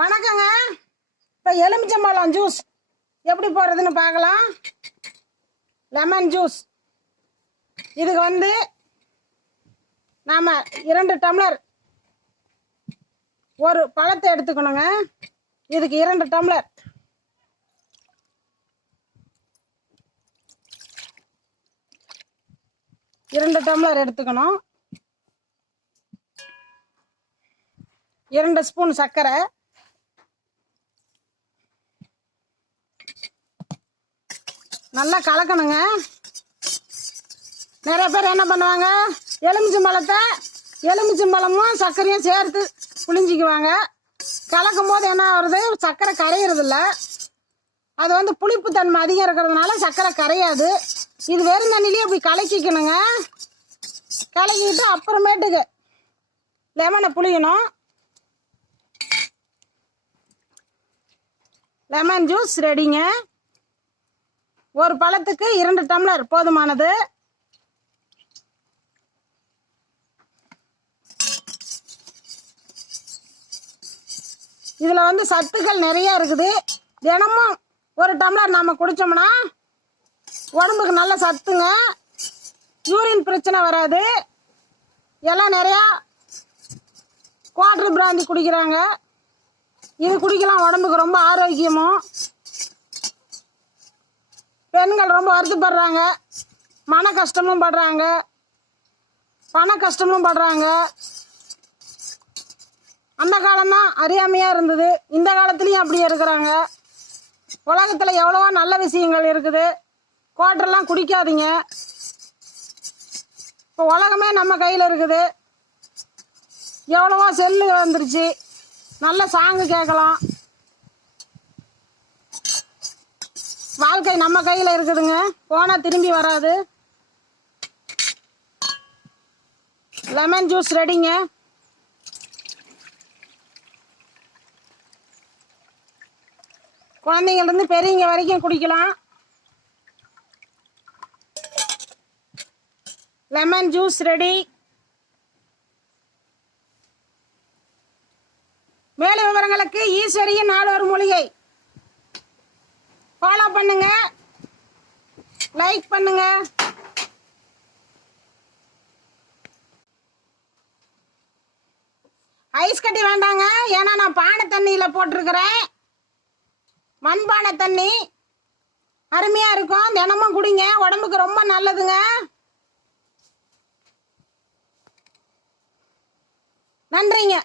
வணக்கங்க. இப்போ எலுமிச்சம்பழம் ஜூஸ் எப்படி போடுறதுன்னு பார்க்கலாம். லெமன் ஜூஸ் இதுக்கு வந்து நாம் 2 டம்ளர் ஒரு பழத்தை எடுத்துக்கணுங்க. இதுக்கு 2 டம்ளர் எடுத்துக்கணும். 2 ஸ்பூன் சர்க்கரை, நல்லா கலக்கணுங்க. நிறைய பேர் என்ன பண்ணுவாங்க, எலுமிச்சம்பழமும் சர்க்கரையும் சேர்த்து புளிஞ்சிக்குவாங்க. கலக்கும் போது என்ன வருது, சர்க்கரை கரையிறதில்ல. அது வந்து புளிப்பு தன்மை அதிகம் இருக்கிறதுனால சர்க்கரை கரையாது. இது வெறும் தண்ணிலேயே இப்படி கலக்கிக்கணுங்க. கலக்கிட்டு அப்புறமேட்டுக்கு லெமனை புளியணும். Lemon juice ரெடிங்க. ஒரு பழத்துக்கு 2 டம்ளர் போதுமானது. இதில் வந்து சத்துக்கள் நிறைய இருக்குது. தினமும் ஒரு டம்ளர் நம்ம குடித்தோம்னா உடம்புக்கு நல்ல சத்துங்க. யூரின் பிரச்சனை வராது. எல்லாம் நிறையா குவாட்டர் பிராந்தி குடிக்கிறாங்க. இது குடிக்கலாம், உடம்புக்கு ரொம்ப ஆரோக்கியமும். பெண்கள் ரொம்ப வருத்தப்படுறாங்க, மன கஷ்டமும் படுறாங்க, பண கஷ்டமும் படுறாங்க. அந்த காலம்தான் அறியாமையாக இருந்தது. இந்த காலத்துலேயும் அப்படியே இருக்கிறாங்க. உலகத்தில் எவ்வளவோ நல்ல விஷயங்கள் இருக்குது. குவாட்டர்லாம் குடிக்காதீங்க. இப்போ உலகமே நம்ம கையில் இருக்குது. எவ்வளவோ செல்லு வந்துருச்சு, நல்ல சாங்கு கேட்கலாம். வாழ்க்கை நம்ம கையில் இருக்குதுங்க. போனால் திரும்பி வராது. லெமன் ஜூஸ் ரெடிங்க. குழந்தைங்கள்லேருந்து பெரியவங்க வரைக்கும் குடிக்கலாம். Lemon juice ready. மேலும் விவரங்களுக்கு ஈஸ்வரியின் 4 மூலிகை ஃபாலோ பண்ணுங்க, லைக் பண்ணுங்க. ஐஸ் கட்டி வேண்டாங்க, ஏன்னா நான் பானை தண்ணியில் போட்டிருக்கிறேன். மண்பானை தண்ணி அருமையாக இருக்கும். தினமும் குடிங்க, உடம்புக்கு ரொம்ப நல்லதுங்க. நன்றிங்க.